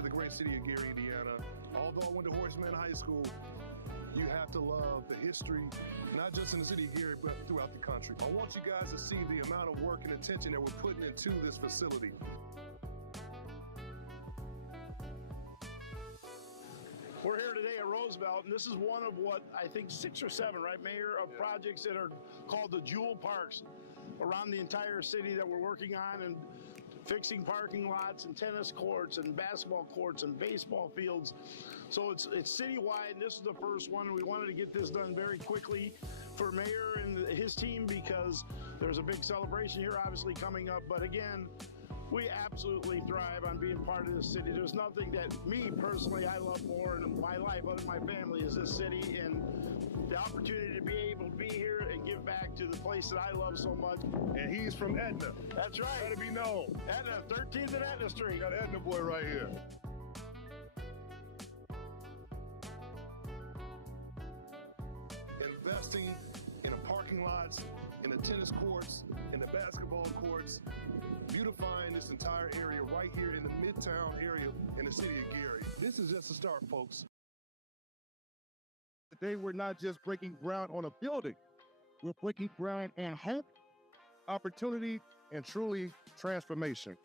to the great city of Gary, Indiana. Although I went to Horace Mann High School, you have to love the history, not just in the city of Gary, but throughout the country. I want you guys to see the amount of work and attention that we're putting into this facility. We're here today at Roosevelt, and this is one of what I think 6 or 7, right, Mayor, of projects that are called the Jewel Parks around the entire city that we're working on, and fixing parking lots and tennis courts and basketball courts and baseball fields. So it's citywide, and this is the first one. We wanted to get this done very quickly for Mayor and his team because there's a big celebration here obviously coming up. But again, we absolutely thrive on being part of this city. There's nothing that me personally I love more in my life other than my family is this city, and the opportunity to be able to be here and give back to the place that I love so much. And he's from Etna. That's right. Let it be known. Etna, 13th and Etna Street. Got an Etna boy right here. Investing in the parking lots, in the tennis courts, in the basketball courts, beautifying this entire area right here in the Midtown area in the city of Gary. This is just a start, folks. Today, we're not just breaking ground on a building. We're breaking ground in hope, opportunity, and truly transformation.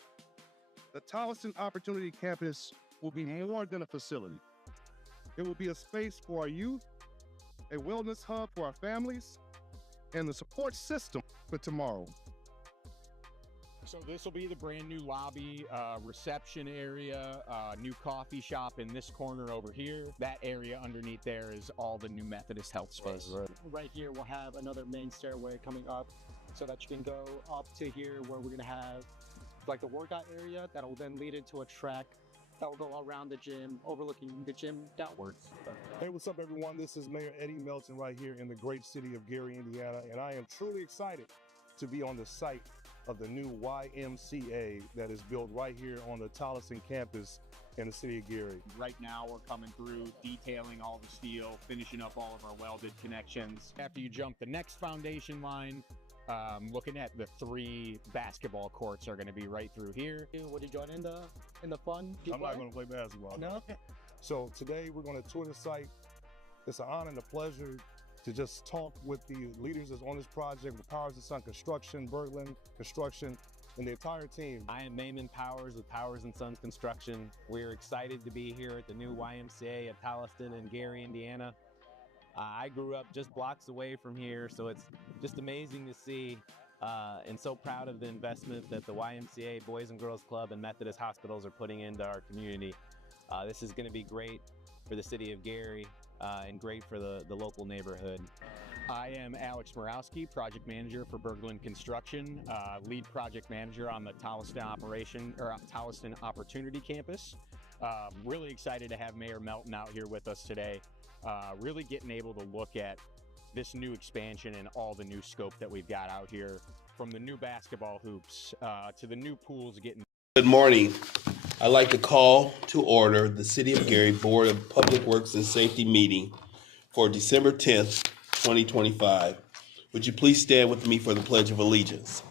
The Tolleson Opportunity Campus will be more than a facility. It will be a space for our youth, a wellness hub for our families, and the support system for tomorrow. So this will be the brand new lobby, reception area, new coffee shop in this corner over here. That area underneath there is all the new Methodist Health space. Right here, we'll have another main stairway coming up so that you can go up to here where we're gonna have like the workout area that will then lead into a track that will go around the gym, overlooking the gym downwards. Hey, what's up, everyone? This is Mayor Eddie Melton right here in the great city of Gary, Indiana, and I am truly excited to be on the site of the new YMCA that is built right here on the Tolleson campus in the city of Gary. Right now, we're coming through, detailing all the steel, finishing up all of our welded connections. After you jump the next foundation line, looking at the 3 basketball courts are going to be right through here. Would you join in the fun? I'm not going to play basketball. No? So today we're going to tour the site. It's an honor and a pleasure to just talk with the leaders that's on this project, with Powers & Son Construction, Berglund Construction, and the entire team. I am Maimon Powers with Powers & Sons Construction. We're excited to be here at the new YMCA at Tolleson in Gary, Indiana. I grew up just blocks away from here, so it's just amazing to see and so proud of the investment that the YMCA, Boys and Girls Club, and Methodist Hospitals are putting into our community. This is going to be great for the city of Gary and great for the local neighborhood. I am Alex Morawski, project manager for Berglund Construction, lead project manager on the Tolleson Opportunity Campus. Really excited to have Mayor Melton out here with us today. Really getting able to look at this new expansion and all the new scope that we've got out here, from the new basketball hoops to the new pools getting. Good morning. I'd like to call to order the City of Gary Board of Public Works and Safety meeting for December 10th, 2025. Would you please stand with me for the Pledge of Allegiance?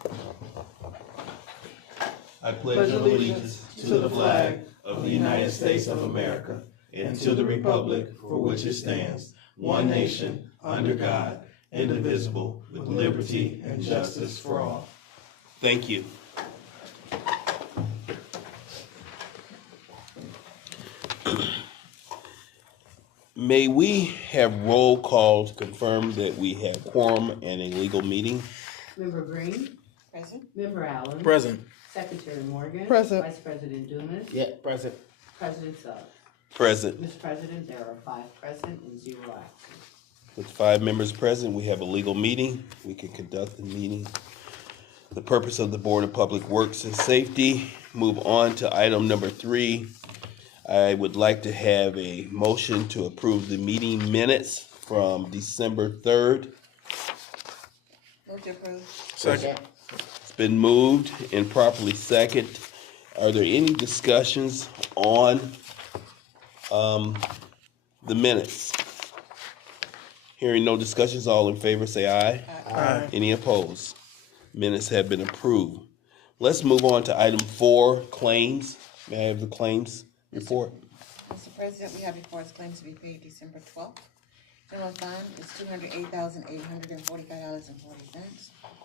I pledge allegiance to the flag of the United States of America and to the republic for which it stands, one nation, under God, indivisible, with liberty and justice for all. Thank you. May we have roll call to confirm that we have quorum and a legal meeting? Member Green? Present. Member Allen? Present. Secretary Morgan? Present. Vice President Dumas? Yeah, present. President Suggs? Present. Mr. President, there are 5 present and 0 absent. With 5 members present, we have a legal meeting. We can conduct the meeting. The purpose of the Board of Public Works and Safety. Move on to item number 3. I would like to have a motion to approve the meeting minutes from December 3rd. Move to approve. Second. It's been moved and properly second. Are there any discussions on the minutes? Hearing no discussions, all in favor say aye. Aye. Any opposed? Minutes have been approved. Let's move on to item 4, claims. May I have the claims Report. Mr. President, we have before us claims to be paid December 12th. General fund is $208,845.40.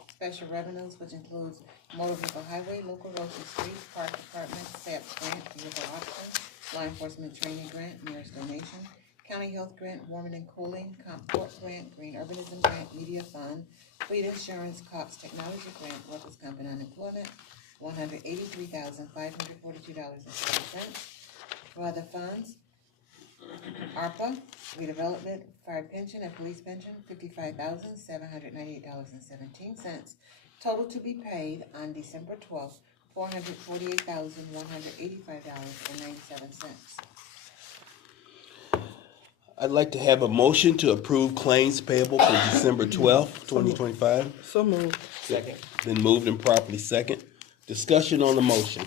Special revenues, which includes motor vehicle highway, local roads and streets, park department, SAPS grant, vehicle auction, law enforcement training grant, mayor's donation, county health grant, warming and cooling, comp port grant, green urbanism grant, media fund, fleet insurance, COPS technology grant, workers' comp and unemployment, $183,542.40. For other funds, ARPA, redevelopment, fire pension and police pension, $55,798.17. Total to be paid on December 12th, $448,185.97. I'd like to have a motion to approve claims payable for December 12th, 2025. So moved. Second. Been moved and properly second. Discussion on the motion.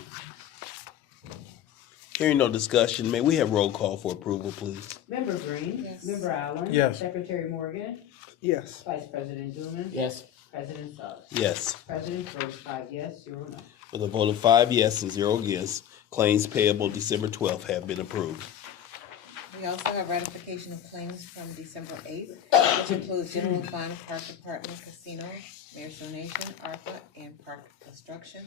Hearing no discussion, may we have roll call for approval, please? Member Green. Yes. Member Allen. Yes. Secretary Morgan. Yes. Vice President Dumas. Yes. President Suggs. Yes. President votes 5 yes, 0 no. With a vote of 5 yes and 0 against, claims payable December 12th have been approved. We also have ratification of claims from December 8th, which includes general fund, park department, casino, mayor's donation, ARPA, and park construction,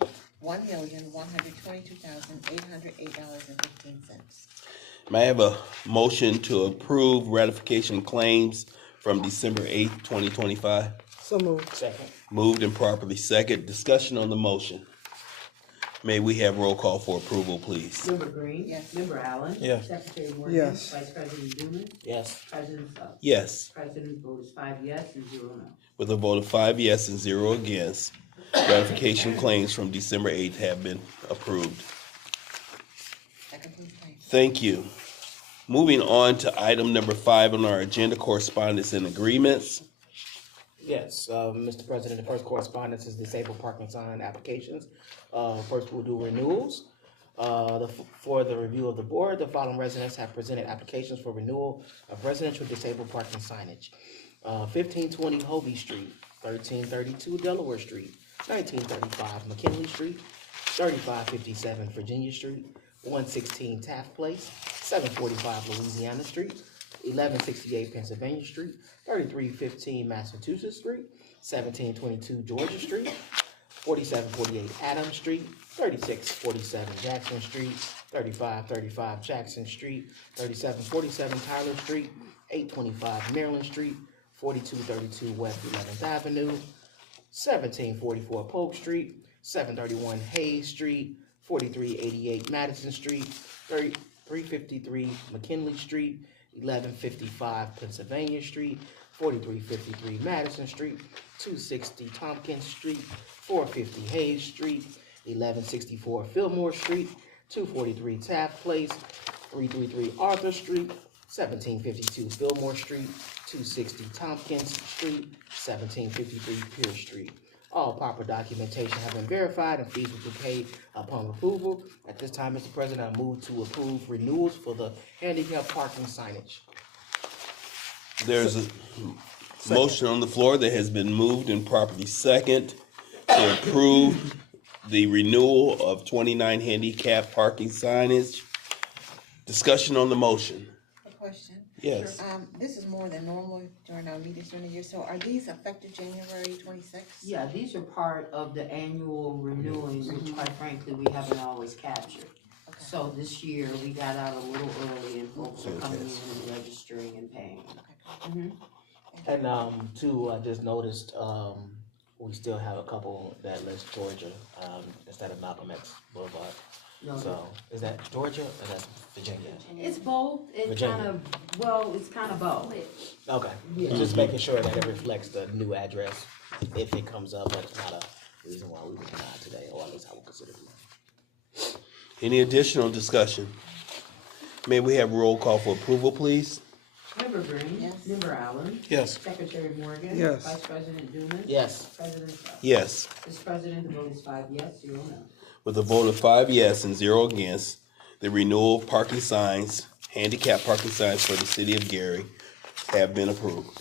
$1,122,808.15. May I have a motion to approve ratification claims from December 8th, 2025? So moved. Second. Moved and properly second. Discussion on the motion. May we have roll call for approval, please? Member Green. Yes. Member Allen. Yes. Secretary Morgan. Yes. Vice President Dumas. Yes. President Suggs. Yes. President votes 5 yes and 0 no. With a vote of 5 yes and 0 against, ratification claims from December 8th have been approved. That concludes claims. Thank you. Moving on to item number 5 on our agenda, correspondence and agreements. Yes, Mr. President, the first correspondence is disabled parking sign applications. First, we'll do renewals. For the review of the board, the following residents have presented applications for renewal of residential disabled parking signage. 1520 Hovey Street, 1332 Delaware Street, 1935 McKinley Street, 3557 Virginia Street, 116 Taft Place, 745 Louisiana Street, 1168 Pennsylvania Street, 3315 Massachusetts Street, 1722 Georgia Street, 4748 Adams Street, 3647 Jackson Street, 3535 Jackson Street, 3747 Tyler Street, 825 Maryland Street, 4232 West 11th Avenue, 1744 Polk Street, 731 Hayes Street, 4388 Madison Street, 353 McKinley Street, 1155 Pennsylvania Street, 4353 Madison Street, 260 Tompkins Street, 450 Hayes Street, 1164 Fillmore Street, 243 Taft Place, 333 Arthur Street, 1752 Fillmore Street, 260 Tompkins Street, 1753 Pierce Street. All proper documentation have been verified and fees will be paid upon approval. At this time, Mr. President, I move to approve renewals for the handicap parking signage. There's a motion on the floor that has been moved and properly second to approve the renewal of 29 handicap parking signage. Discussion on the motion. A question. Yes. This is more than normal during our meetings during the year, so are these effective January 26th? Yeah, these are part of the annual renewing, which quite frankly, we haven't always captured. Okay. So this year, we got out a little early and folks are coming in and registering and paying. Okay. And two, I just noticed we still have a couple that list Georgia instead of Malcolm X Boulevard. No, So is that Georgia or that's Virginia? it's both, it's Virginia. kind of, well, it's kind of both. Okay, Yeah. just making sure that it reflects the new address. If it comes up, that's not a reason why we were denied today, or at least I would consider it. Any additional discussion? May we have roll call for approval, please? Member Green. Yes. Member Allen. Yes. Secretary Morgan. Yes. Vice President Dumas. Yes. President Suggs. Yes. Mr. President, the vote is 5 yes, 0 no. With a vote of 5 yes and 0 against, the renewal of parking signs, handicap parking signs for the city of Gary have been approved.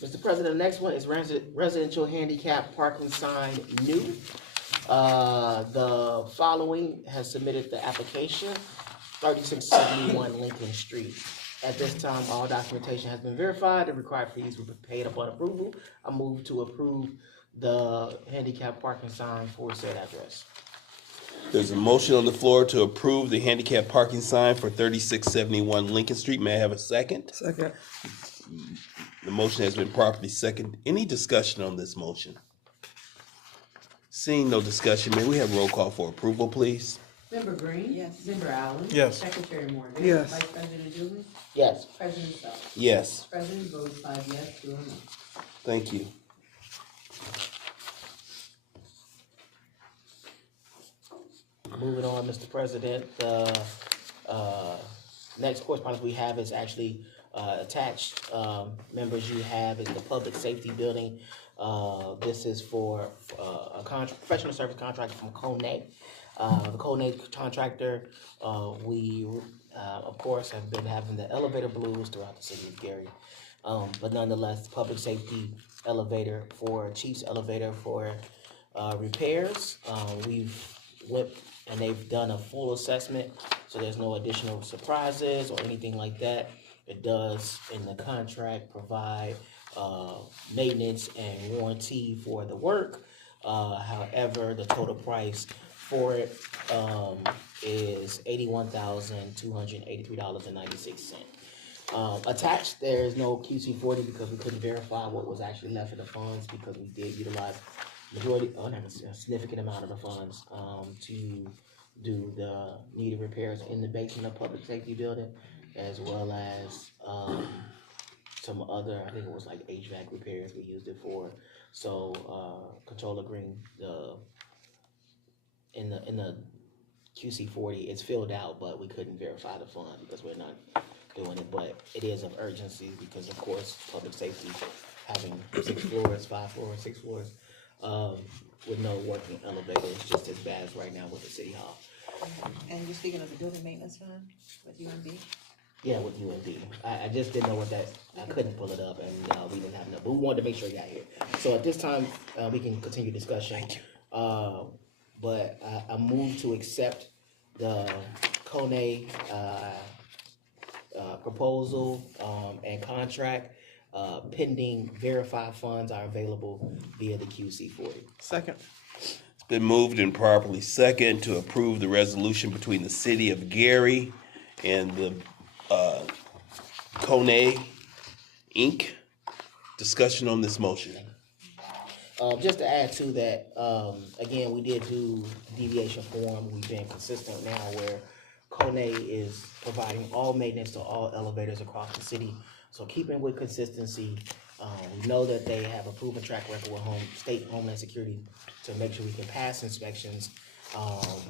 Mr. President, the next one is residential handicap parking sign new. The following has submitted the application. 3671 Lincoln Street. At this time, all documentation has been verified. The required fees will be paid upon approval. I move to approve the handicap parking sign for said address. There's a motion on the floor to approve the handicap parking sign for 3671 Lincoln Street. May I have a second? Second. The motion has been properly seconded. Any discussion on this motion? Seeing no discussion, may we have roll call for approval, please? Member Green? Yes. Member Allen? Yes. Secretary Morgan? Yes. Vice President Dewey? Yes. President Sells? Yes, President votes 5 yes, 0 no. thank you. Moving on, Mr. President, the next correspondence we have is actually attached. Members, you have is the Public Safety Building. This is for a professional service contract from Kone. The Kone contractor, we, of course, have been having the elevator blues throughout the city of Gary. But nonetheless, the public safety elevator for Chief's elevator for repairs. We've went and they've done a full assessment, so there's no additional surprises or anything like that. It does, in the contract, provide maintenance and warranty for the work. However, the total price for it is $81,283.96. Attached, there is no QC40 because we couldn't verify what was actually left of the funds because we did utilize majority, a significant amount of the funds to do the needed repairs in the basement of public safety building, as well as some other, I think it was like HVAC repairs we used it for. So Controller Green, in the QC40, it's filled out, but we couldn't verify the fund because we're not doing it. But it is of urgency because, of course, public safety having 6 floors, 5 floors, 6 floors, with no working elevator is just as bad as right now with the city hall. And you're speaking of the building maintenance fund with UMB? Yeah, with UMB. I just didn't know what that, I couldn't pull it up and we didn't have enough, but we wanted to make sure it got here. So at this time, we can continue discussion. But I move to accept the Kone proposal and contract pending verified funds are available via the QC40. Second. It's been moved and properly second to approve the resolution between the city of Gary and the Kone Inc. Discussion on this motion. Just to add to that, again, we did do deviation form. We've been consistent now where Kone is providing all maintenance to all elevators across the city. So keeping with consistency, we know that they have a proven track record with state Homeland Security to make sure we can pass inspections.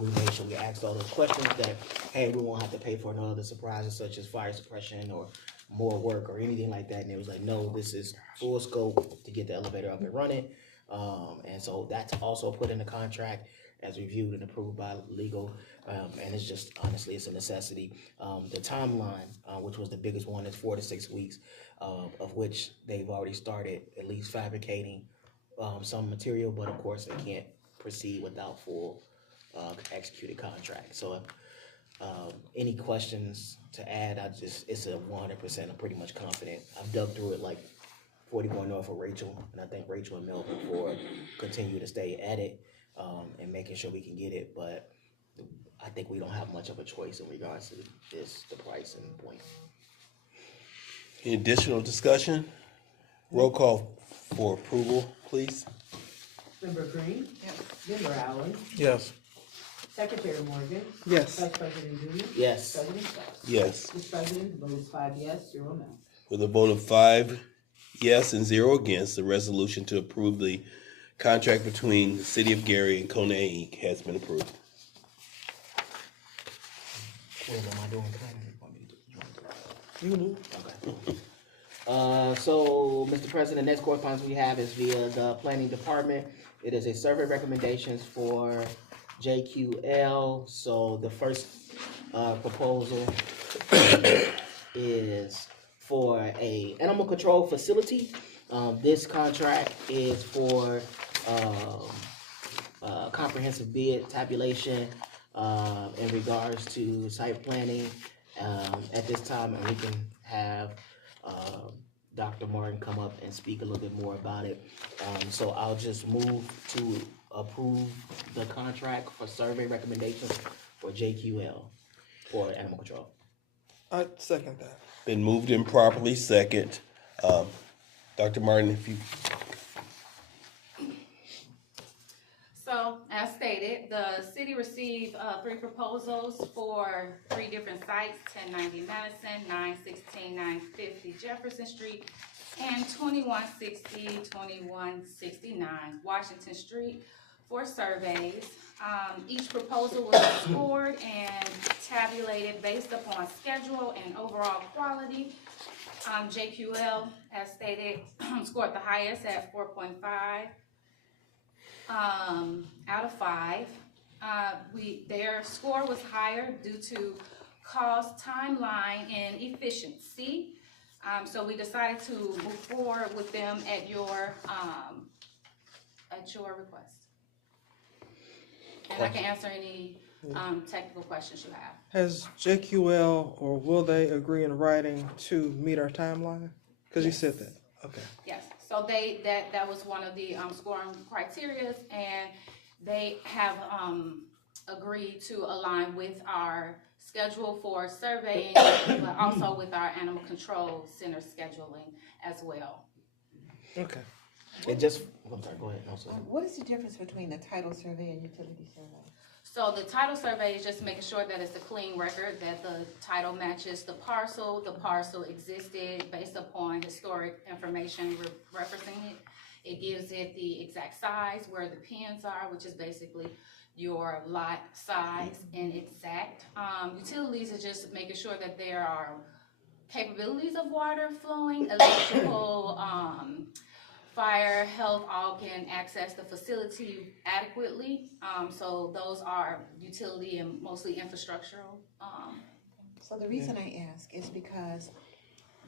We made sure we asked all those questions that, hey, we won't have to pay for no other surprises such as fire suppression or more work or anything like that. And it was like, no, this is full scope to get the elevator up and running. And so that's also put in the contract as reviewed and approved by legal. And it's just, honestly, it's a necessity. The timeline, which was the biggest one, is 4 to 6 weeks, of which they've already started at least fabricating some material, but of course they can't proceed without full executed contract. So any questions to add, it's a 100%, I'm pretty much confident. I've dug through it like 44 North of Rachel, and I thank Rachel and Melvin for continue to stay at it and making sure we can get it. But I think we don't have much of a choice in regards to the price and point. Any additional discussion? Roll call for approval, please. Member Green? Yes. Member Allen? Yes. Secretary Morgan? Yes. Vice President Dewey? Yes. President Sells? Yes. Mr. President, the vote is 5 yes, 0 no. With a vote of 5 yes and 0 against, the resolution to approve the contract between the City of Gary and Kone Inc. has been approved. What am I doing? You do. Okay. So, Mr. President, next correspondence we have is via the Planning Department. It is a survey recommendations for JQL. So the first proposal is for a animal control facility. This contract is for comprehensive bid tabulation in regards to site planning at this time, and we can have Dr. Martin come up and speak a little bit more about it. So I'll just move to approve the contract for survey recommendations for JQL for animal control. I second that. Been moved and properly second. Dr. Martin, if you. So, as stated, the city received 3 proposals for 3 different sites, 1090 Madison, 916, 950 Jefferson Street, and 2160, 2169 Washington Street for surveys. Each proposal was scored and tabulated based upon schedule and overall quality. JQL, as stated, scored the highest at 4.5 out of 5. Their score was higher due to cost, timeline, and efficiency. So we decided to move forward with them at your request. And I can answer any technical questions you have. Has JQL or will they agree in writing to meet our timeline? Because you said that. Okay. Yes. So that was one of the scoring criteria, and they have agreed to align with our schedule for surveying, but also with our animal control center scheduling as well. Okay. It just, I'm sorry, go ahead. No, sir. What is the difference between the title survey and utility survey? So the title survey is just making sure that it's a clean record, that the title matches the parcel existed based upon historic information referencing it. It gives it the exact size, where the pins are, which is basically your lot size and exact. Utilities is just making sure that there are capabilities of water flowing, electrical, fire, health, all can access the facility adequately. So those are utility and mostly infrastructural. So the reason I ask is because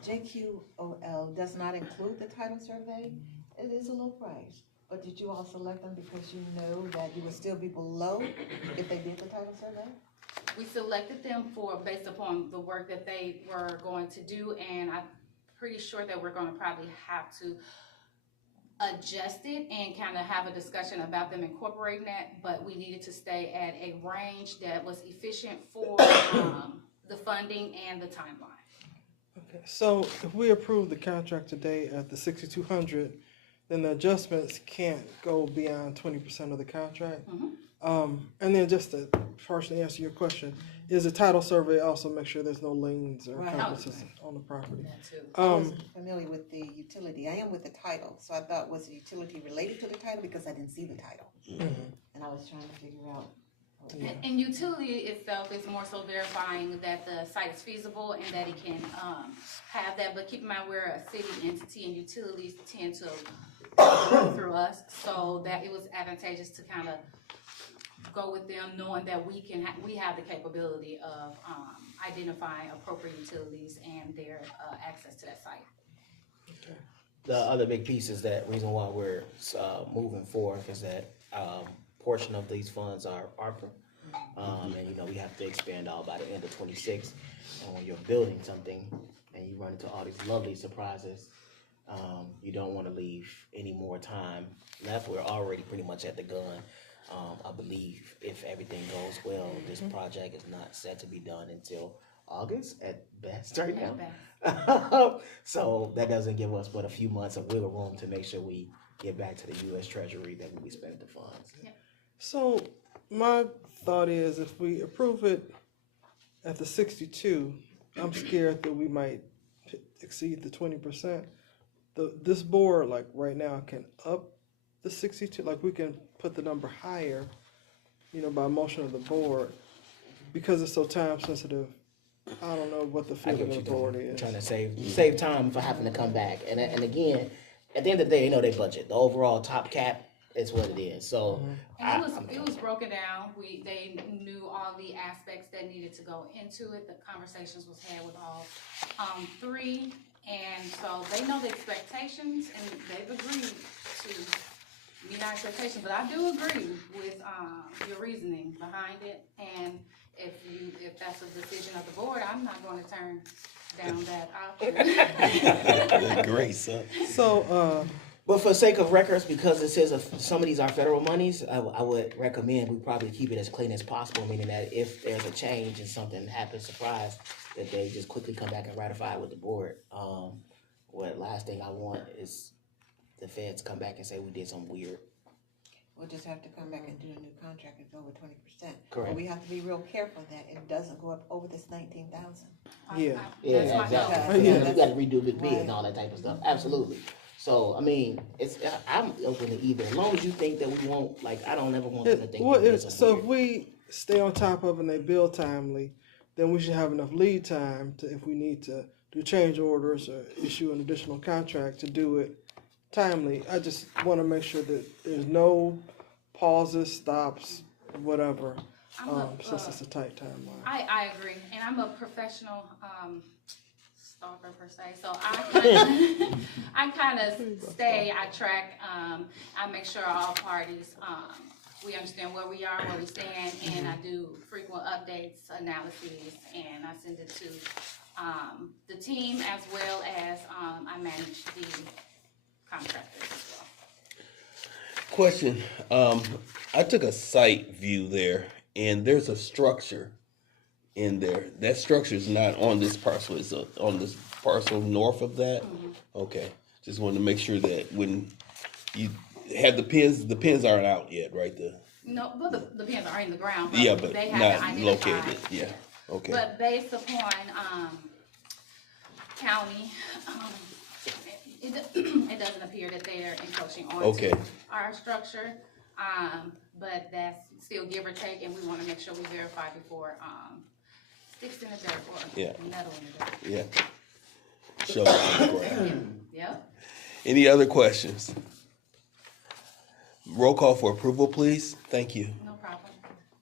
JQOL does not include the title survey. It is a low price. But did you all select them because you know that you would still be below if they did the title survey? We selected them based upon the work that they were going to do, and I'm pretty sure that we're gonna probably have to adjust it and kind of have a discussion about them incorporating that, but we needed to stay at a range that was efficient for the funding and the timeline. Okay. So if we approve the contract today at the 6,200, then the adjustments can't go beyond 20% of the contract. And then just to partially answer your question, is the title survey also make sure there's no liens or encumbrances on the property? I wasn't familiar with the utility. I am with the title, so I thought, was the utility related to the title because I didn't see the title, and I was trying to figure out. And utility itself is more so verifying that the site is feasible and that it can have that. But keep in mind, we're a city entity, and utilities tend to go through us, so that it was advantageous to kind of go with them, knowing that we have the capability of identifying appropriate utilities and their access to that site. Okay. The other big piece is that reason why we're moving forward is that portion of these funds are ARPA, and we have to expand all by the end of 26. And when you're building something and you run into all these lovely surprises, you don't want to leave any more time left. We're already pretty much at the gun. I believe if everything goes well, this project is not set to be done until August at best right now. So that doesn't give us but a few months of wiggle room to make sure we get back to the U.S. Treasury that we spent the funds. Yep. So my thought is if we approve it at the 62, I'm scared that we might exceed the 20%. This board, like right now, can up the 62, like we can put the number higher, by motion of the board, because it's so time sensitive. I don't know what the feeling of the board is. Trying to save time for having to come back, and again, at the end of the day, they budget. The overall top cap is what it is. So it was broken down. They knew all the aspects that needed to go into it. The conversations was had with all 3, and so they know the expectations, and they've agreed to meet our expectations, but I do agree with, your reasoning behind it. And if that's a decision of the board, I'm not gonna turn down that option. Great, son. So, But for sake of records, because it says some of these are federal monies, I would recommend we probably keep it as clean as possible, meaning that if there's a change and something happens, surprise, that they just quickly come back and ratify it with the board. Last thing I want is the feds come back and say we did something weird. We'll just have to come back and do a new contract and go over 20%. Correct. But we have to be real careful that it doesn't go up over this 19,000. yeah. Yeah, exactly. Yeah. You gotta redo the bid Right. and all that type of stuff, absolutely. So, I mean, I'm open to either, as long as you think that we won't, like, I don't ever want them to think Well, that this is so if weird. we stay on top of it and they bill timely, then we should have enough lead time to, if we need to do change orders or issue an additional contract, to do it timely. I just want to make sure that there's no pauses, stops, whatever, since it's a tight timeline. I agree, and I'm a professional, stalker per se, so I kind of stay, I track, I make sure all parties, we understand where we are, where we stand, and I do frequent updates, analyses, and I send it to, the team as well as, I manage the contractors as well. Question. I took a site view there, and there's a structure in there. That structure is not on this parcel. It's on this parcel north of that. Okay. Just wanted to make sure that when you had the pins aren't out yet, right? No, well, the pins are in the ground, Yeah, but but they not haven't identified. located. Yeah. Okay. But based upon, county, it doesn't appear that they're encroaching Okay. onto our structure. But that's still give or take, and we wanna make sure we verify before, sticks in the dirt or Yeah. metal in the dirt. Yeah. Show it. Yep. Any other questions? Roll call for approval, please. Thank you. No problem.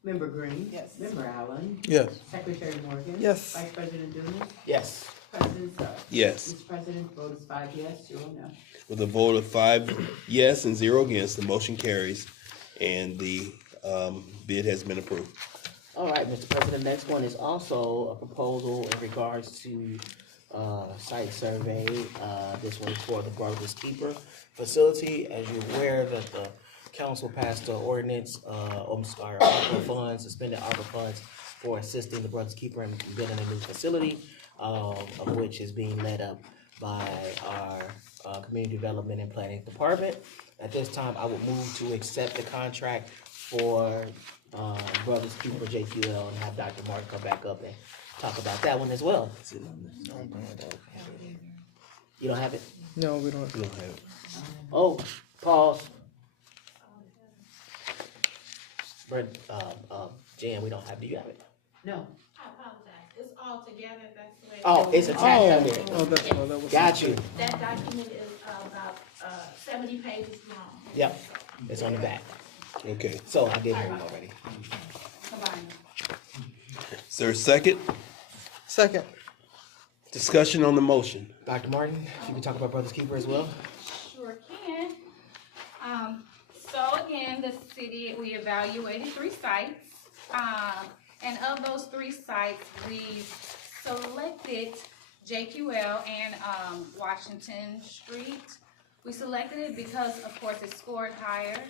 Member Green? Yes. Member Allen? Yes. Secretary Morgan? Yes. Vice President Dumas? Yes. President Suggs? Yes. Mr. President, vote is 5 yes, 0 no. With a vote of 5 yes and 0 against, the motion carries, and the bid has been approved. All right, Mr. President, next one is also a proposal in regards to site survey. This one's for the Brothers Keeper facility. As you're aware that the council passed the ordinance, ARPA funds, suspended ARPA funds for assisting the Brothers Keeper in building a new facility, of which is being led up by our Community Development and Planning Department. At this time, I would move to accept the contract for Brothers Keeper JQL and have Dr. Martin come back up and talk about that one as well. You don't have it? No, we don't. We don't have it. Oh, pause. Jan, we don't have, do you have it? No. I apologize. It's all together, that's the way. Oh, it's attached under it. Oh, that's why that was. Got you. That document is about 70 pages long. Yep, it's on the back. Okay. So I gave him already. Is there a second? Second. Discussion on the motion. Dr. Martin, if you can talk about Brothers Keeper as well. Sure can. So again, the city, we evaluated 3 sites. And of those 3 sites, we selected JQL and Washington Street. We selected it because, of course, it scored higher.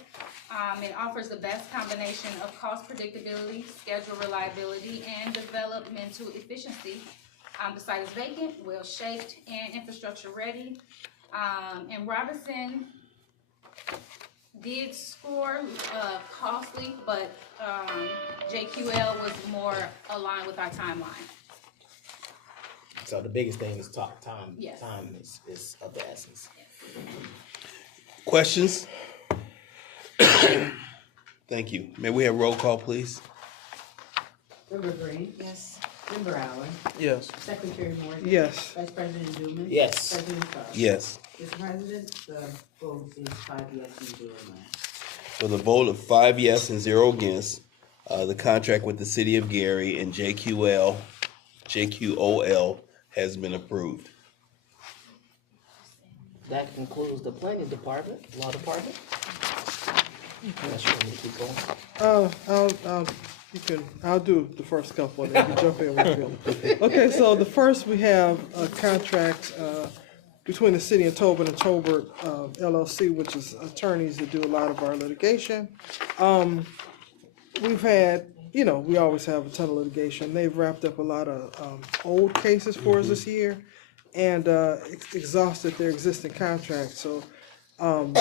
It offers the best combination of cost predictability, schedule reliability, and developmental efficiency. The site is vacant, well-shaped, and infrastructure ready. And Robinson did score costly, but JQL was more aligned with our timeline. So the biggest thing is time. Yes. Time is of the essence. Questions? Thank you. May we have roll call, please? Member Green? Yes. Member Allen? Yes. Secretary Morgan? Yes. Vice President Dumas? Yes. President Suggs? Yes. Mr. President, the vote is 5 yes and 0 no. With a vote of 5 yes and 0 against, the contract with the City of Gary and JQOL has been approved. That concludes the planning department, law department. Unless you want me to keep going. I'll do the first couple and then you jump in with them. Okay, so the first we have a contract between the city and Tolbert LLC, which is attorneys that do a lot of our litigation. We've had, we always have a ton of litigation. They've wrapped up a lot of old cases for us this year and exhausted their existing contracts. So, and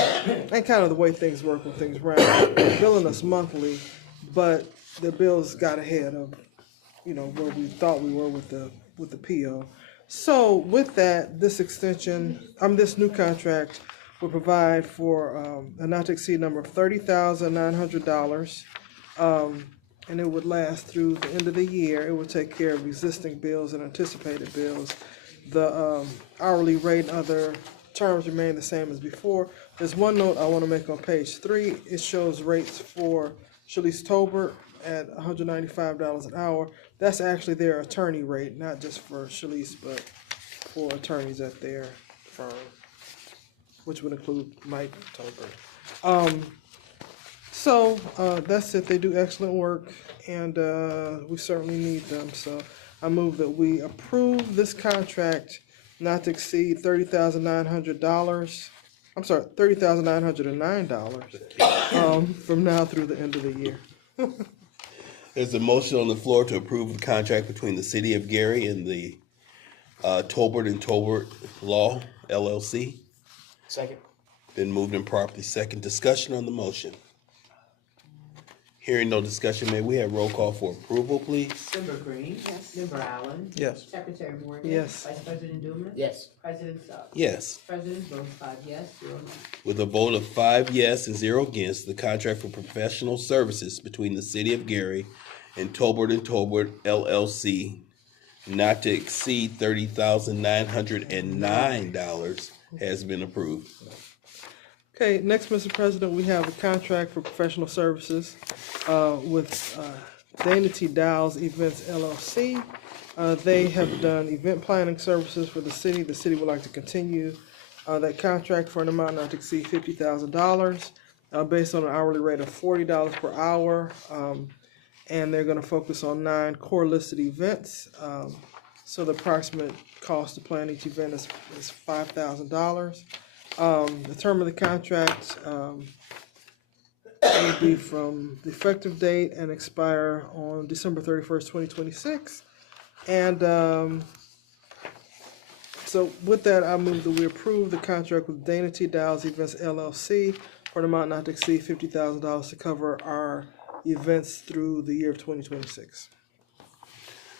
kind of the way things work when things run, they're billing us monthly, but the bills got ahead of, where we thought we were with the PO. So with that, this new contract will provide for a not to exceed number of $30,900, and it would last through the end of the year. It would take care of existing bills and anticipated bills. The hourly rate and other terms remain the same as before. There's one note I want to make on page 3. It shows rates for Shalice Tolbert at $195 an hour. That's actually their attorney rate, not just for Shalice, but for attorneys at their firm, which would include Mike Tolbert. So that's it. They do excellent work, and we certainly need them. So I move that we approve this contract not to exceed $30,900. I'm sorry, $30,909 from now through the end of the year. There's a motion on the floor to approve the contract between the City of Gary and the Tolbert and Tolbert Law LLC. Second. Been moved and properly second. Discussion on the motion. Hearing no discussion, may we have roll call for approval, please? Member Green. Yes. Member Allen. Yes. Secretary Morgan. Yes. Vice President Dumas. Yes. President Suggs. Yes. President votes 5 yes, 0 no. With a vote of 5 yes and 0 against, the contract for professional services between the City of Gary and Tolbert LLC not to exceed $30,909 has been approved. Okay, next, Mr. President, we have a contract for professional services with Dana T. Dow's Events LLC. They have done event planning services for the city. The city would like to continue that contract for an amount not to exceed $50,000 based on an hourly rate of $40 per hour. And they're going to focus on 9 core listed events. So the approximate cost to plan each event is $5,000. The term of the contract will be from the effective date and expire on December 31st, 2026. And so with that, I move that we approve the contract with Dana T. Dow's Events LLC for an amount not to exceed $50,000 to cover our events through the year of 2026.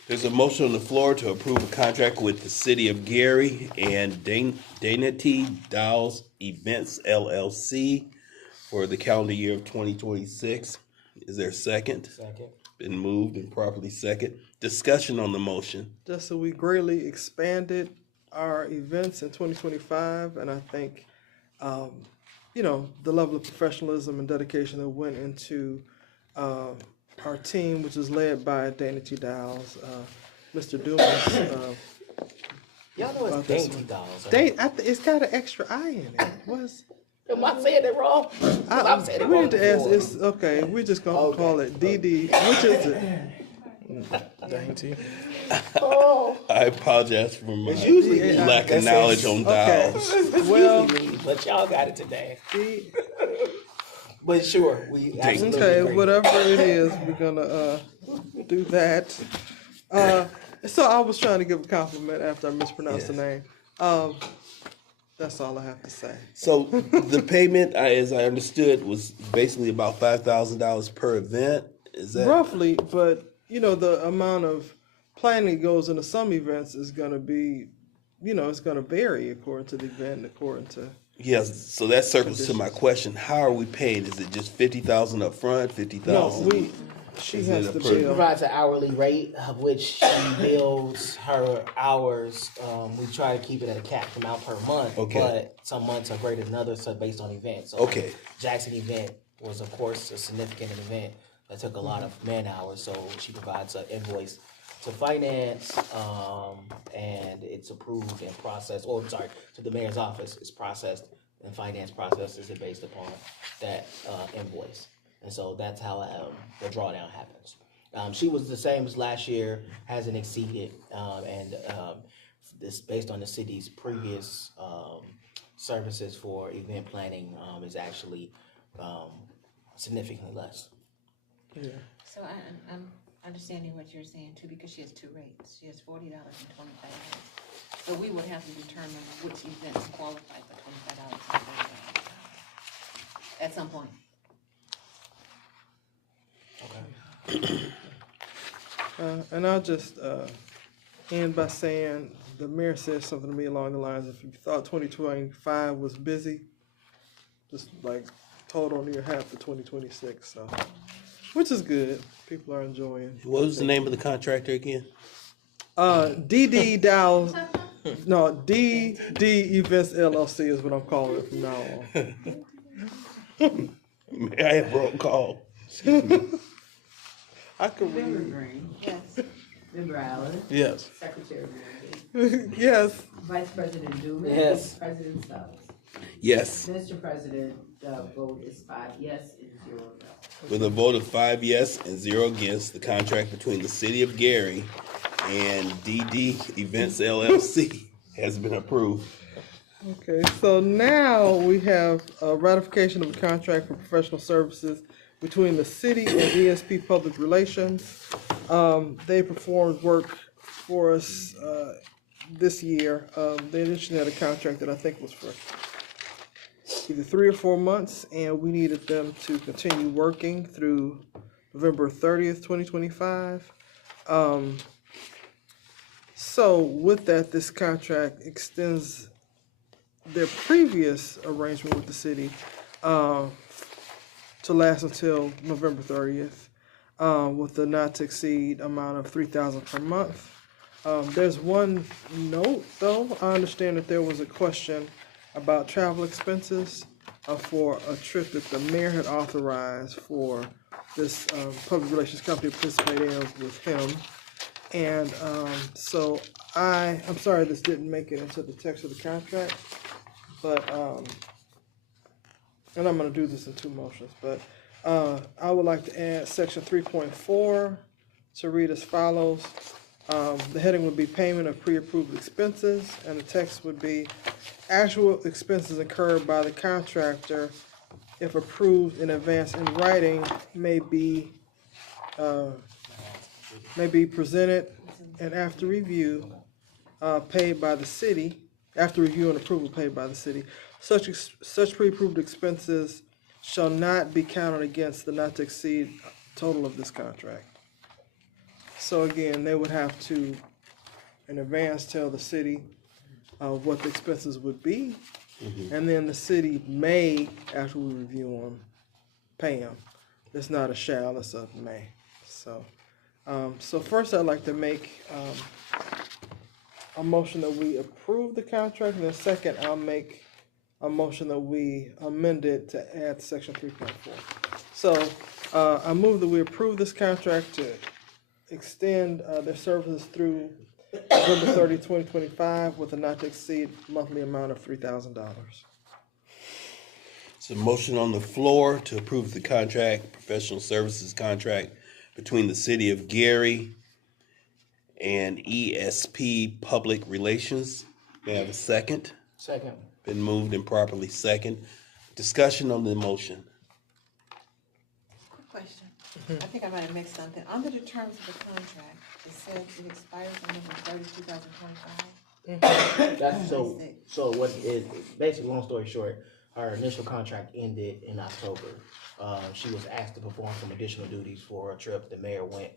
There's a motion on the floor to approve a contract with the City of Gary and Dana T. Dow's Events LLC for the calendar year of 2026. Is there a second? Second. Been moved and properly second. Discussion on the motion. Just so we greatly expanded our events in 2025, and I think, the level of professionalism and dedication that went into our team, which is led by Dana T. Dow's, Mr. Dumas. Y'all know it's Dana T. Dow's. It's got an extra I in it. Am I saying it wrong? I'm saying it wrong. We need to ask. It's okay. We're just gonna call it DD. Which is it? Dana T. Oh. I apologize for my usually lack of knowledge on Dow's. Well, but y'all got it today. But sure, we absolutely okay, agree. whatever it is, we're gonna do that. So I was trying to give a compliment after I mispronounced the name. That's all I have to say. So the payment, as I understood, was basically about $5,000 per event. Is that roughly? But the amount of planning that goes into some events is going to be, it's going to vary according to the event, according to. Yes, so that circles to my question. How are we paid? Is it just $50,000 up front, $50,000? No, she has to bill. Provides an hourly rate of which she bills her hours. We try to keep it at a capped amount per month, but some months are greater than others, so based on events. So Jackson event was, of course, a significant event that took a lot of man hours, so she provides an invoice to finance, and it's approved and processed, to the mayor's office. It's processed and finance processes it based upon that invoice. And so that's how the drawdown happens. She was the same as last year, hasn't exceeded, and this based on the city's previous services for event planning is actually significantly less. Yeah. So I'm understanding what you're saying too, because she has two rates. She has $40 and $25. So we would have to determine which events qualify for $25 and $40 at some point. And I'll just end by saying the mayor said something to me along the lines, if you thought 2025 was busy, just like hold on to your hat for 2026. So, which is good. People are enjoying. What was the name of the contractor again? DD Dow. No, DD Events LLC is what I'm calling it from now on. May I have roll call? I could Member read. Green. Yes. Member Allen. Yes. Secretary Murphy. Yes. Vice President Dumas. Yes. President Stubbs. Yes. Mr. President, the vote is 5 yes and 0 no. With a vote of 5 yes and 0 against, the contract between the City of Gary and DD Events LLC has been approved. Okay, so now we have a ratification of a contract for professional services between the city and ESP Public Relations. They performed work for us this year. They initially had a contract that I think was for either 3 or 4 months, and we needed them to continue working through November 30th, 2025. So with that, this contract extends their previous arrangement with the city to last until November 30th, with a not to exceed amount of $3,000 per month. There's one note though. I understand that there was a question about travel expenses for a trip that the mayor had authorized for this public relations company to participate in with him. And so I'm sorry this didn't make it into the text of the contract, but and I'm going to do this in 2 motions, but I would like to add section 3.4 to read as follows. The heading would be payment of pre-approved expenses, and the text would be actual expenses incurred by the contractor, if approved in advance in writing, may be presented and after review paid by the city. After review and approval paid by the city, such pre-approved expenses shall not be counted against the not to exceed total of this contract. So again, they would have to, in advance, tell the city what the expenses would be, and then the city may, after we review them, pay them. It's not a shall, it's a may. So, so first I'd like to make a motion that we approve the contract, and then second, I'll make a motion that we amend it to add section 3.4. So, I move that we approve this contract to extend their services through November 30, 2025, with a not to exceed monthly amount of $3,000. It's a motion on the floor to approve the contract, professional services contract between the City of Gary and ESP Public Relations. May I have a second? Second. Been moved and properly second. Discussion on the motion. Quick question. I think I might have mixed something. Under the terms of the contract, it says it expires on November 30, 2025. That's so what it basically, long story short, her initial contract ended in October. She was asked to perform some additional duties for a trip the mayor went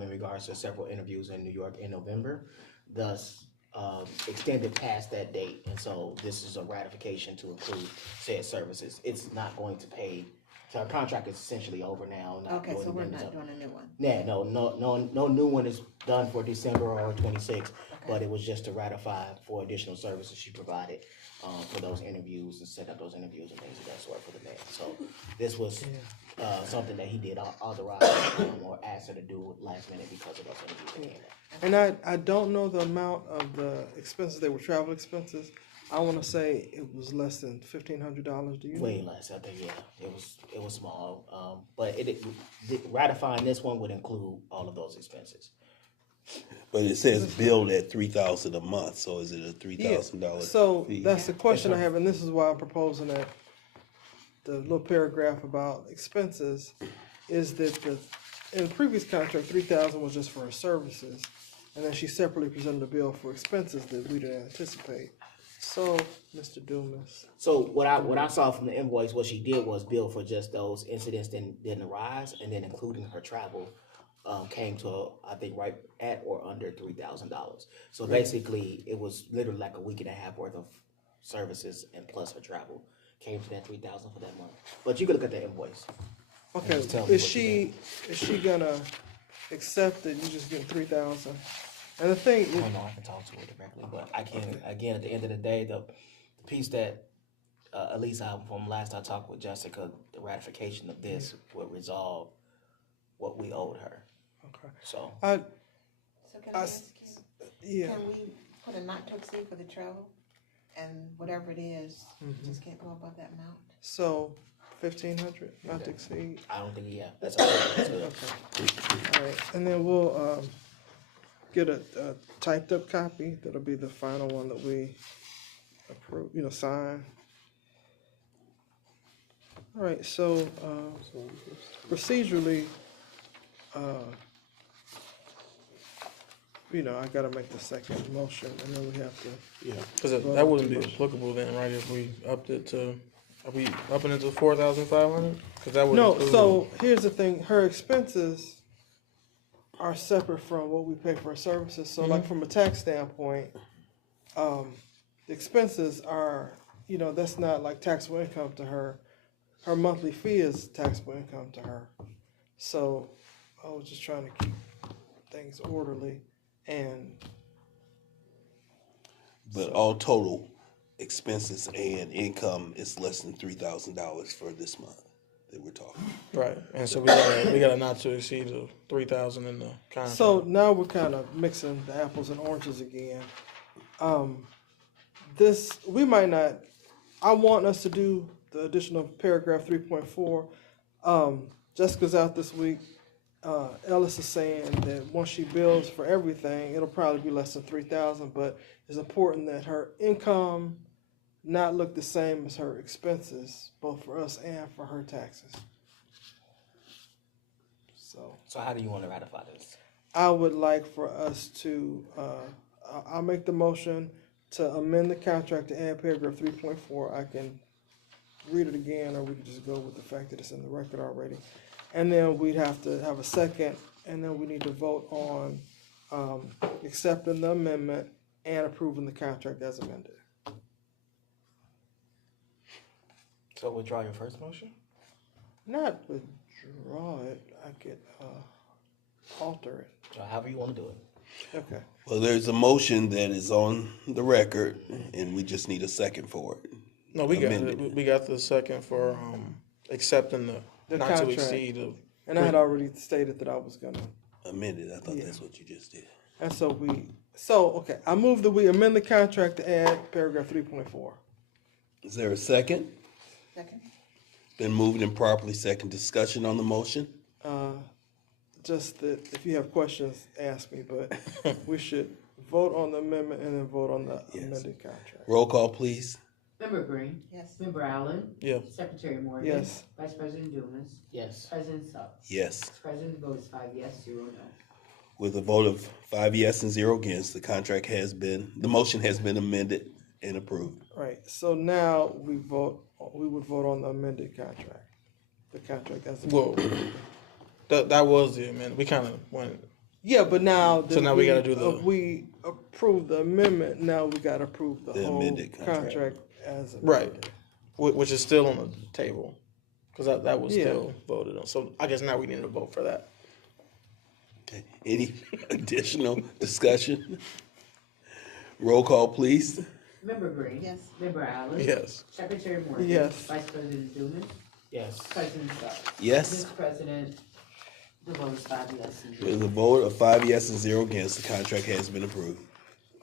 in regards to several interviews in New York in November, thus extended past that date. And so this is a ratification to include said services. It's not going to pay. So our contract is essentially over now. Okay, so we're not doing a new one. Yeah, no new one is done for December or 26th, but it was just to ratify for additional services she provided for those interviews and set up those interviews and things of that sort for the mayor. So this was something that he did authorize or ask her to do last minute because of those interviews that came in. And I don't know the amount of the expenses. They were travel expenses. I want to say it was less than $1,500. Do you Way know? less, I think, yeah, it was small, but ratifying this one would include all of those expenses. But it says billed at $3,000 a month, so is it a $3,000 So fee? that's the question I have, and this is why I'm proposing that the little paragraph about expenses is that in the previous contract, $3,000 was just for her services, and then she separately presented a bill for expenses that we didn't anticipate. So, Mr. Dumas. So what I saw from the invoice, what she did was bill for just those incidents that didn't arise, and then including her travel, came to I think right at or under $3,000. So basically, it was literally like a week and a half worth of services and plus her travel came to that $3,000 for that month. But you could look at the invoice. Okay, is she gonna accept that you just getting $3,000? And the thing, I don't know, I can talk to her directly, but I can, again, at the end of the day, the piece that, at least from last I talked with Jessica, the ratification of this would resolve what we owed her. Okay. So. So can I ask you, yeah. can we put a not to exceed for the travel? And whatever it is, just can't go above that amount? So, 1,500, not to exceed? I don't think, yeah, that's okay. All right, and then we'll, get a typed up copy. That'll be the final one that we approve, sign. All right, so, procedurally, I gotta make the second motion, and then we have to. Yeah, because that wouldn't be applicable then, right? If we upped it to, are we upping it to 4,500? Because that would No, include- so here's the thing, her expenses are separate from what we pay for her services. So like from a tax standpoint, the expenses are, that's not like taxable income to her. Her monthly fee is taxable income to her. So I was just trying to keep things orderly and. But all total expenses and income is less than $3,000 for this month that we're talking. Right, and so we got a not to exceed of 3,000 in the contract. So now we're kind of mixing the apples and oranges again. We might not, I want us to do the additional paragraph 3.4. Jessica's out this week. Ellis is saying that once she bills for everything, it'll probably be less than 3,000, but it's important that her income not look the same as her expenses, both for us and for her taxes. So how do you want to ratify this? I would like for us to, I'll make the motion to amend the contract to add paragraph 3.4. I can read it again, or we can just go with the fact that it's in the record already. And then we'd have to have a second, and then we need to vote on accepting the amendment and approving the contract as amended. So withdraw your first motion? Not withdraw it, I could alter it. So however you want to do it. Okay. Well, there's a motion that is on the record, and we just need a second for it. No, we got Amended. it. We got the second for accepting the not contract. to exceed of. And I had already stated that I was gonna. Amended, I thought that's what you just did. And so okay, I move that we amend the contract to add paragraph 3.4. Is there a second? Second. Been moved and properly second. Discussion on the motion? Just that if you have questions, ask me, but we should vote on the amendment and then vote on the amended contract. Roll call, please. Member Green. Yes. Member Allen. Yes. Secretary Morgan. Yes. Vice President Dumas. Yes. President Suggs. Yes. President votes 5 yes, 0 no. With a vote of 5 yes and 0 against, the motion has been amended and approved. Right, so now we would vote on the amended contract. The contract as amended. Whoa, that was the amendment. We kind of went. Yeah, but now. So now we gotta do the. We approve the amendment, now we gotta approve the whole amended contract as amended. Right, which is still on the table, because that was still voted on. So I guess now we need to vote for that. Okay. Any additional discussion? Roll call, please. Member Green. Yes. Member Allen. Yes. Secretary Morgan. Yes. Vice President Dumas. Yes. President Suggs. Yes. Mr. President, the vote is 5 yes and 0. With a vote of 5 yes and 0 against, the contract has been approved.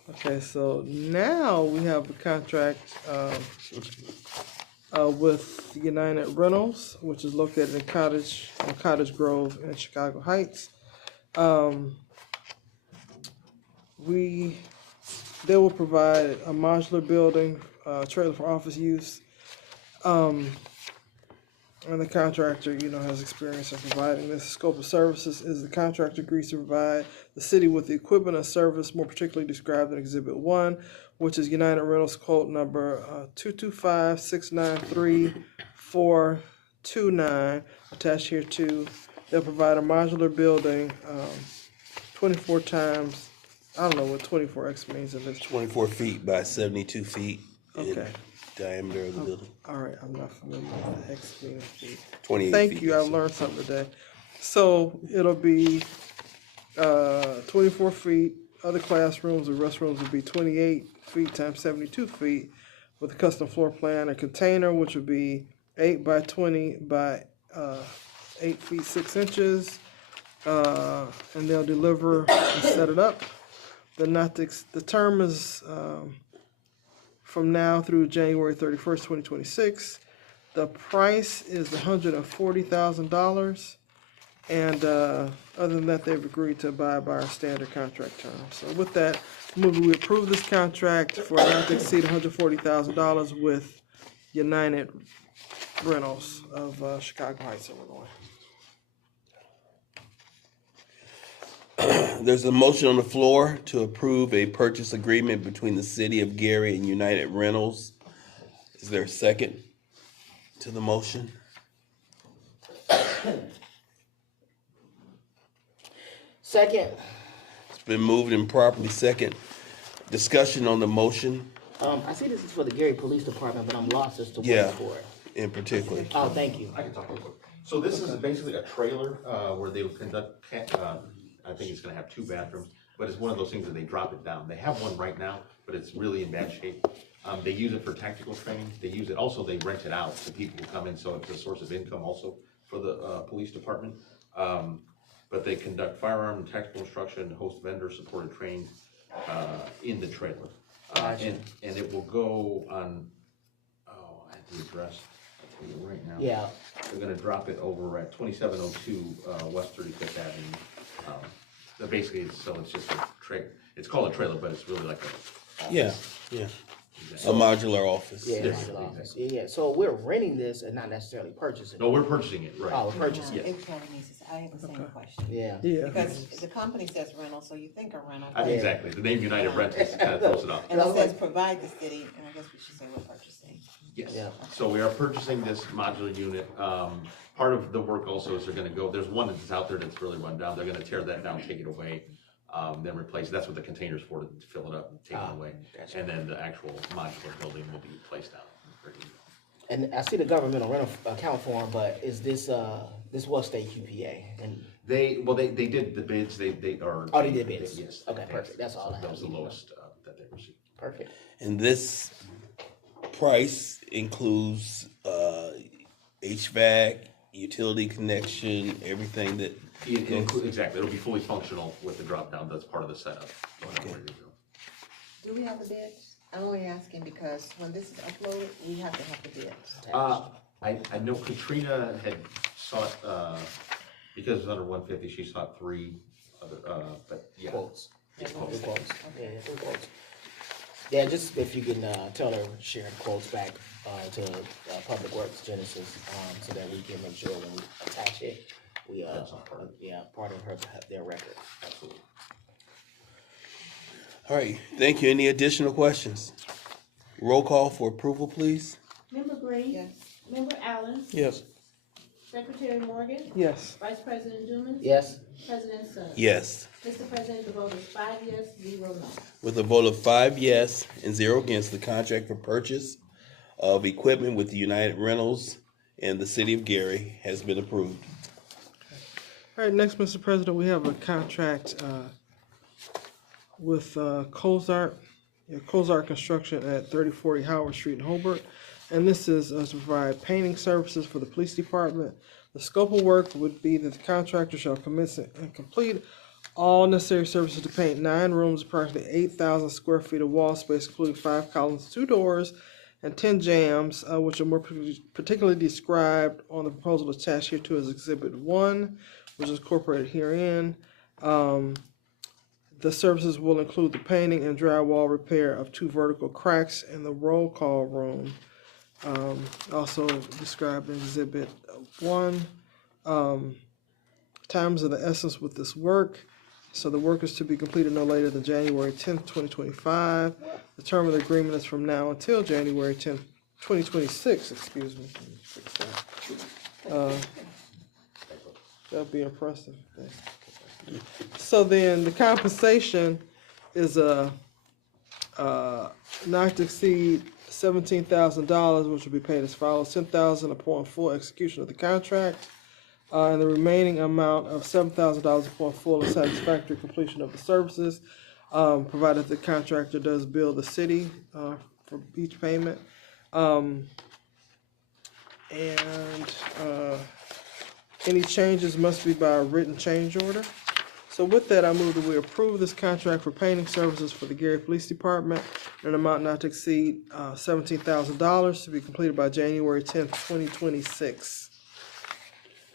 Okay, so now we have a contract with United Rentals, which is located in Cottage Grove in Chicago Heights. They will provide a modular building, trailer for office use. And the contractor, has experience in providing this. Scope of services is the contractor agrees to provide the city with the equipment and service more particularly described in Exhibit 1, which is United Rentals quote number 225-693-429, attached here too. They'll provide a modular building, 24 times, I don't know what 24X means if it's 24 feet by 72 feet in okay. diameter of the building. All right, I'm not familiar with the X being feet. 28 Thank feet, you, I learned something today. So it'll be 24 feet. Other classrooms or restrooms will be 28 feet times 72 feet with a custom floor plan. A container, which would be 8 by 20 by 8 feet 6 inches. And they'll deliver and set it up. The term is from now through January 31st, 2026. The price is $140,000. And other than that, they've agreed to abide by our standard contract terms. So with that, we approve this contract for not to exceed $140,000 with United Rentals of Chicago Heights, Illinois. There's a motion on the floor to approve a purchase agreement between the City of Gary and United Rentals. Is there a second to the motion? Second. It's been moved and properly second. Discussion on the motion. I see this is for the Gary Police Department, but I'm lost as to what Yeah, it's for. in particular. Oh, thank you. I can talk real quick. So this is basically a trailer where they would conduct, I think it's gonna have 2 bathrooms, but it's one of those things that they drop it down. They have one right now, but it's really in bad shape. They use it for tactical training. They use it, also they rent it out to people who come in, so it's a source of income also for the police department. But they conduct firearm and tactical instruction, host vendor-supported training in the trailer. And it will go on, I have the address, I'll tell you right now. Yeah. They're gonna drop it over at 2702 West 35th Avenue. But basically, it's just a it's called a trailer, but it's really like a. Yeah. A modular office. Yeah, Yes, modular office. Yeah. So we're renting this and not necessarily purchasing. No, we're purchasing it, right. Oh, we're purchasing it. I have the same question. Yeah. Because the company says rental, so you think a rental. Exactly, the name United Rentals kind of throws it off. And it says provide the city, and I guess we should say we're purchasing. Yes, so we are purchasing this modular unit. Part of the work also is there's one that's out there that's really run down. They're gonna tear that down, take it away, then replace it. That's what the container's for, to fill it up and take it away. Gotcha. And then the actual modular building will be placed down. And I see the governmental rental account form, but is this will stay QPA? And They did the bids, they are. Oh, they did bids? Yes. Okay, perfect. That's all I have. That was the lowest that they received. Perfect. And this price includes HVAC, utility connection, everything that. Exactly, it'll be fully functional with the drop down. That's part of the setup. Okay. Do we have the bids? I'm only asking because when this is uploaded, we have to have the bids. I know Katrina had sought, because it's under 150, she sought 3 other, but yeah. Quotes. Yeah, Quotes. Yeah, 3 quotes. Yeah, just if you can tell her, share the quotes back to Public Works Genesis, so that we can make sure when we attach it, we part of their record. Absolutely. All right, thank you. Any additional questions? Roll call for approval, please. Member Green? Yes. Member Allen? Yes. Secretary Morgan? Yes. Vice President Dumas? Yes. President Sun? Yes. Mr. President, the vote is 5 yes, 0 no. With a vote of 5 yes and 0 against, the contract for purchase of equipment with the United Rentals and the City of Gary has been approved. All right, next, Mr. President, we have a contract with Cozart Construction at 3040 Howard Street in Hobart. And this is to provide painting services for the police department. The scope of work would be that the contractor shall commence and complete all necessary services to paint 9 rooms, approximately 8,000 square feet of wall space, including 5 columns, 2 doors, and 10 jams, which are more particularly described on the proposal attached here to as Exhibit 1, which is incorporated herein. The services will include the painting and drywall repair of 2 vertical cracks in the roll call room, also described in Exhibit 1. Times of the essence with this work. So the work is to be completed no later than January 10th, 2025. The term of the agreement is from now until January 10th, 2026, excuse me. That'll be impressive. So then the compensation is not to exceed $17,000, which will be paid as follows: $10,000 upon full execution of the contract, and the remaining amount of $7,000 upon full and satisfactory completion of the services, provided the contractor does bill the city for each payment. Any changes must be by a written change order. So with that, I move that we approve this contract for painting services for the Gary Police Department in an amount not to exceed $17,000 to be completed by January 10th, 2026.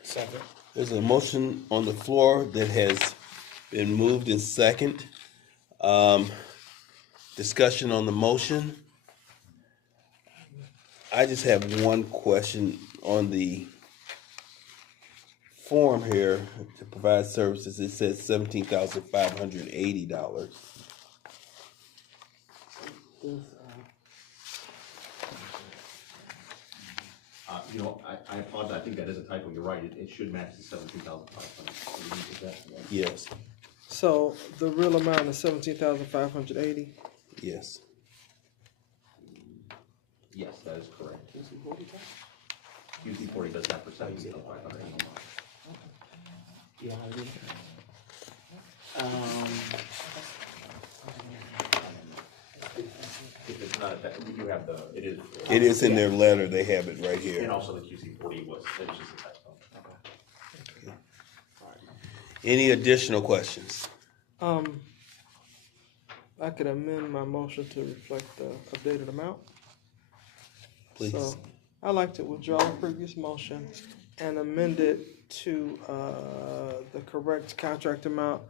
Second. There's a motion on the floor that has been moved in second. Discussion on the motion. I just have one question on the form here to provide services. It says $17,580. I apologize. I think that is a typo. You're right. It should match the 17,500. Yes. So the real amount is 17,580. Yes. Yes, that is correct. QC 40 does that for 17,580. Yeah, I agree. If it's not, you have it is. It is in their letter. They have it right here. And also the QC 40 was, it's just a typo. Okay. Any additional questions? I could amend my motion to reflect the updated amount. Please. So I'd like to withdraw the previous motion and amend it to the correct contract amount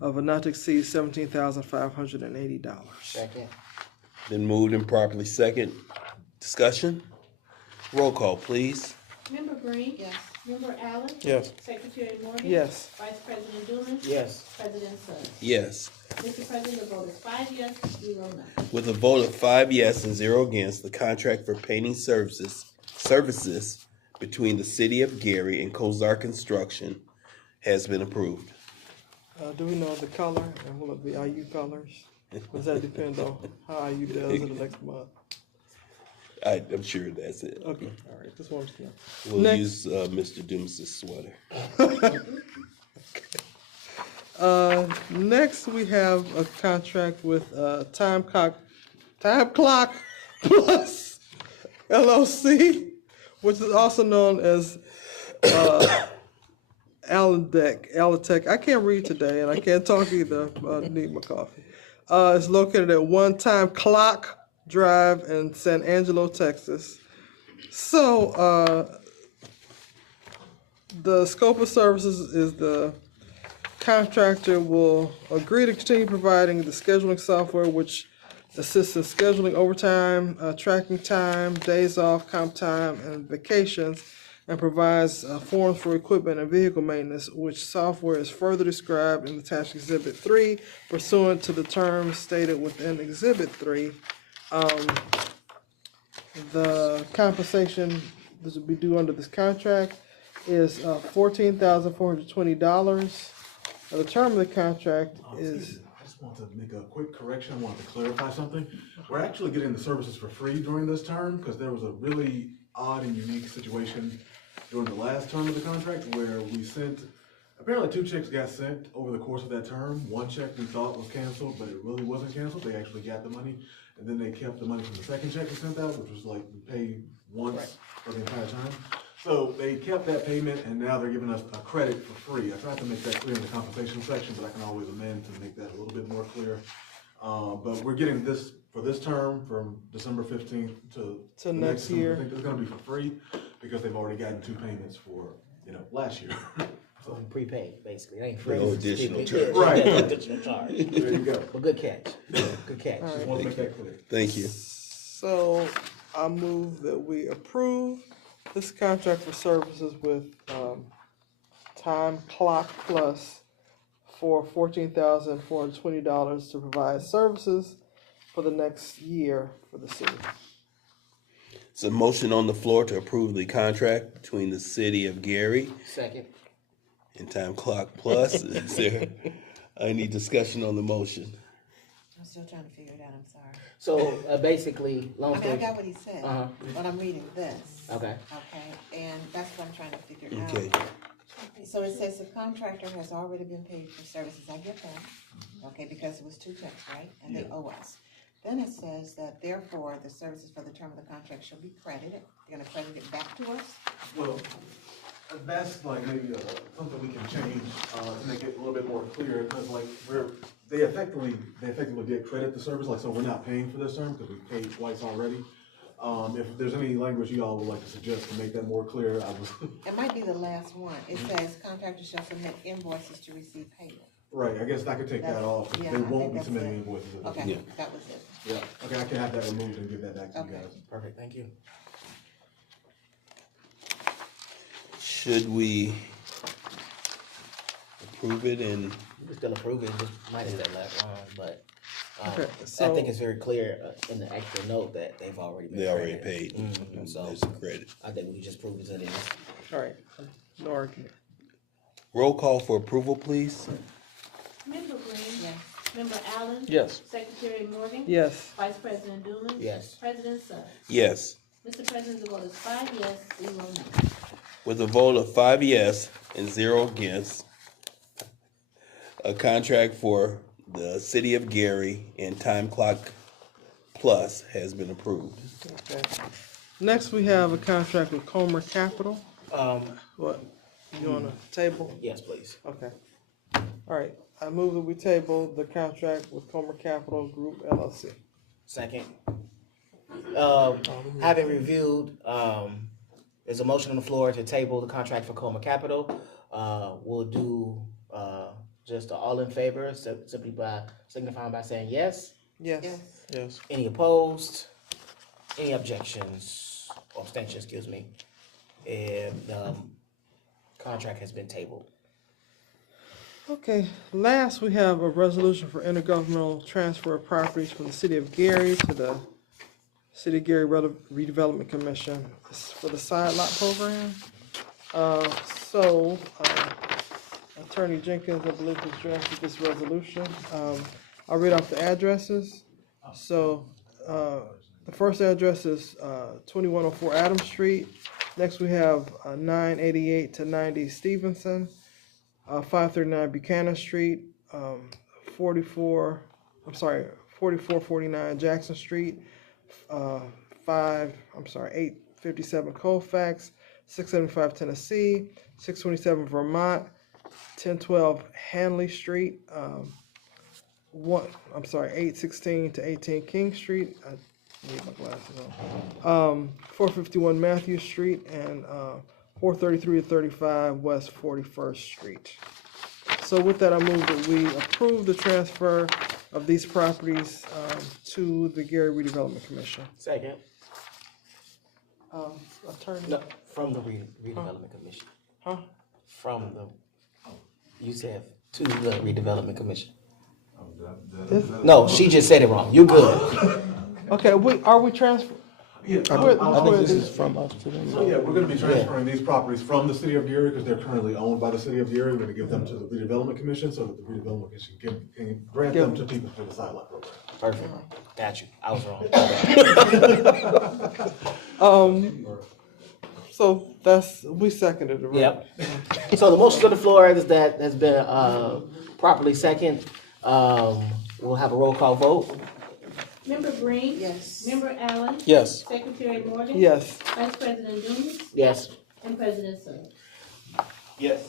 of a not to exceed $17,580. Second. Been moved and properly second. Discussion? Roll call, please. Member Green? Yes. Member Allen? Yes. Secretary Morgan? Yes. Vice President Doolan? Yes. President Suggs? Yes. Mr. President, the vote is 5 yes, 0 no. With a vote of 5 yes and 0 against, the contract for painting services between the City of Gary and Kozar Construction has been approved. Do we know the color, and will it be IU colors? Does that depend on how IU does in the next month? I'm sure that's it. Okay, all right, just wanted to know. We'll Next. use Mr. Dooms' sweater. Next, we have a contract with Time Clock Plus LLC, which is also known as Alantech. I can't read today, and I can't talk either. I need my coffee. It's located at One Time Clock Drive in San Angelo, Texas. So, the scope of services is the contractor will agree to continue providing the scheduling software, which assists in scheduling overtime, tracking time, days off, comp time, and vacations, and provides forms for equipment and vehicle maintenance, which software is further described in attached Exhibit 3 pursuant to the terms stated within Exhibit 3. The compensation that will be due under this contract is $14,420. The term of the contract is... I just want to make a quick correction. I wanted to clarify something. We're actually getting the services for free during this term because there was a really odd and unique situation during the last term of the contract where we sent, apparently 2 checks got sent over the course of that term. One check we thought was canceled, but it really wasn't canceled. They actually got the money, and then they kept the money from the second check we sent out, which was like we paid once for the entire time. So they kept that payment and now they're giving us a credit for free. I tried to make that clear in the compensation section, but I can always amend to make that a little bit more clear. But we're getting this for this term from December 15th to next year. I think it's gonna be for free because they've already gotten 2 payments for, last year. So prepaid, basically. It ain't free. No it's additional prepaid. charge. Right. No additional charge. There you go. But good catch. Good catch. All right. Just want to make that clear. Thank you. So I move that we approve this contract for services with Time Clock Plus for $14,420 to provide services for the next year for the city. It's a motion on the floor to approve the contract between the city of Gary Second. and Time Clock Plus. Is there any discussion on the motion? I'm still trying to figure it out, I'm sorry. So basically, long I story. got what he said, but I'm reading this. Okay. Okay, and that's what I'm trying to figure out. Okay. So it says the contractor has already been paid for services, I get that, okay, because it was 2 checks, right? And they owe us. Then it says that therefore, the services for the term of the contract shall be credited, they're gonna credit it back to us? Well, that's like maybe something we can change to make it a little bit more clear, because like they effectively did credit the service, like, so we're not paying for this term because we paid twice already. If there's any language you all would like to suggest to make that more clear, I was. It might be the last one, it says contractor shall submit invoices to receive payment. Right, I guess I could take that off. Yeah, They I won't think be that's submitting it. invoices. at this Okay, point. that was it. Yeah, okay, I can have that removed and give that back to you guys. Perfect, thank you. Should we approve it and We can still approve it, just minus that last line, but Okay, I so- think it's very clear in the extra note that they've already been they already credited. paid? Mhm, so There's a credit. I think we can just prove it to them. All right, no argument. Roll call for approval, please. Member Green. Yes. Member Allen. Yes. Secretary Morgan. Yes. Vice President Dumas. Yes. President Suggs. Yes. Mr. President, the vote is 5 yes, 0 no. With a vote of 5 yes and 0 against, a contract for the city of Gary and Time Clock Plus has been approved. Okay. Next, we have a contract with Comer Capital. What, you on the table? Yes, please. Okay. All right, I move that we table the contract with Comer Capital Group LLC. Second. Having reviewed, there's a motion on the floor to table the contract for Coma Capital. We'll do just all in favor, simply by signifying by saying yes. Yes. Yes. Any opposed? Any objections? Or abstentions, excuse me. And contract has been tabled. Okay, last we have a resolution for intergovernmental transfer of properties from the city of Gary to the City of Gary Redevelopment Commission. This is for the side lot program. Attorney Jenkins, I believe, has drafted this resolution. I'll read off the addresses. So, the first address is 2104 Adams Street. Next, we have 988 to 90 Stevenson, 539 Buchanan Street, 4449 Jackson Street, 857 Colfax, 675 Tennessee, 627 Vermont, 1012 Hanley Street, 816 to 18 King Street. I need my glasses on. 451 Matthew Street and 433 to 35 West 41st Street. So with that, I move that we approve the transfer of these properties to the Gary Redevelopment Commission. Second. Attorney? No, from the redevelopment commission. Huh? From the, you said to the redevelopment commission. No, she just said it wrong. You're good. Okay, are we transferring? Yeah, I think this is from us to them. So yeah, we're gonna be transferring these properties from the city of Gary, because they're currently owned by the city of Gary. We're gonna give them to the redevelopment commission, so that the redevelopment commission can grant them to people for the side lot program. Perfect. Got you. I was wrong. So we seconded it, right? Yep. So the motion on the floor is that has been properly second. We'll have a roll call vote. Member Green. Yes. Member Allen. Yes. Secretary Morgan. Yes. Vice President Dumas. Yes. And President Sir. Yes.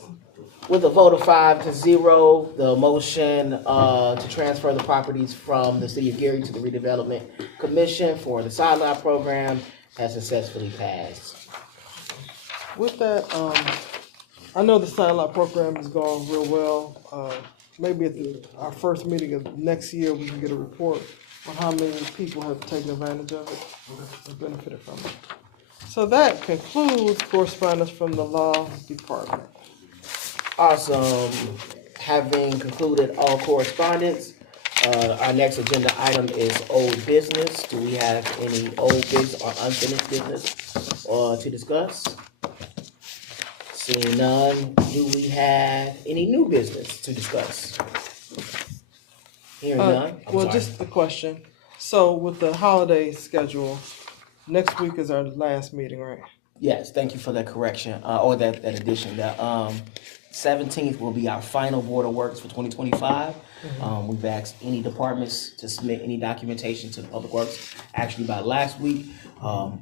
With a vote of 5-0, the motion to transfer the properties from the City of Gary to the Redevelopment Commission for the sideline program has successfully passed. With that, I know the satellite program is going real well. Maybe at our first meeting of next year, we can get a report on how many people have taken advantage of it and benefited from it. So that concludes correspondence from the Law Department. Awesome. Having concluded all correspondence, our next agenda item is old business. Do we have any old business or unfinished business to discuss? Seeing none, do we have any new business to discuss? Hearing none. Well, just a question. So with the holiday schedule, next week is our last meeting, right? Yes, thank you for that correction, or that addition. The 17th will be our final Board of Works for 2025. We've asked any departments to submit any documentation to the Public Works. Actually, by last week,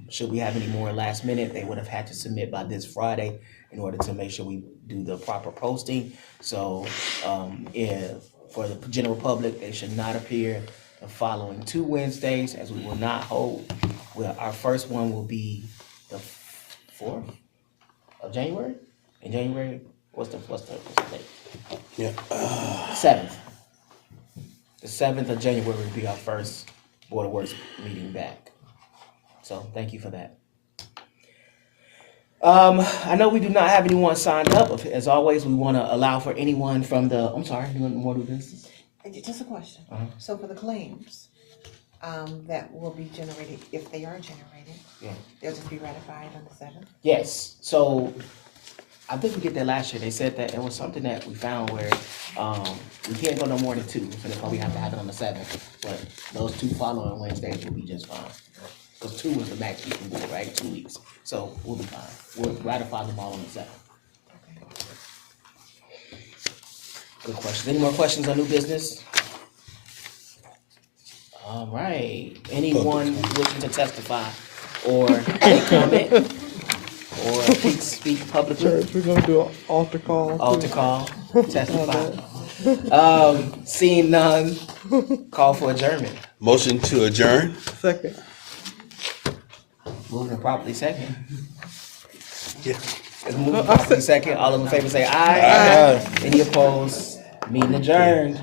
should we have any more last minute, they would have had to submit by this Friday in order to make sure we do the proper posting. So for the general public, they should not appear the following 2 Wednesdays, as we will not hold. Our first one will be the 4th of January. In January, what's the date? Yeah. 7th. The 7th of January will be our first Board of Works meeting back. So thank you for that. I know we do not have anyone signed up. As always, we want to allow for anyone from the, I'm sorry, you want more to do this? Just a question. So for the claims that will be generated, if they are generated, they'll just be ratified on the 7th? Yes. So I think we did that last year. They said that it was something that we found where we can't go no more than 2, so that's why we have to have it on the 7th. But those 2 following Wednesdays will be just fine. Because 2 was the max we can do, right? 2 weeks. So we'll be fine. We'll ratify them all on the 7th. Good question. Any more questions on new business? All right. Anyone wishing to testify or make comment or speak publicly? We're gonna do an altar call. Altar call. Testify. Seeing none, call for adjournment. Motion to adjourn. Second. Moving and properly second. Yeah. It's moving properly second. All in favor say aye. Aye. Any opposed? Meeting adjourned.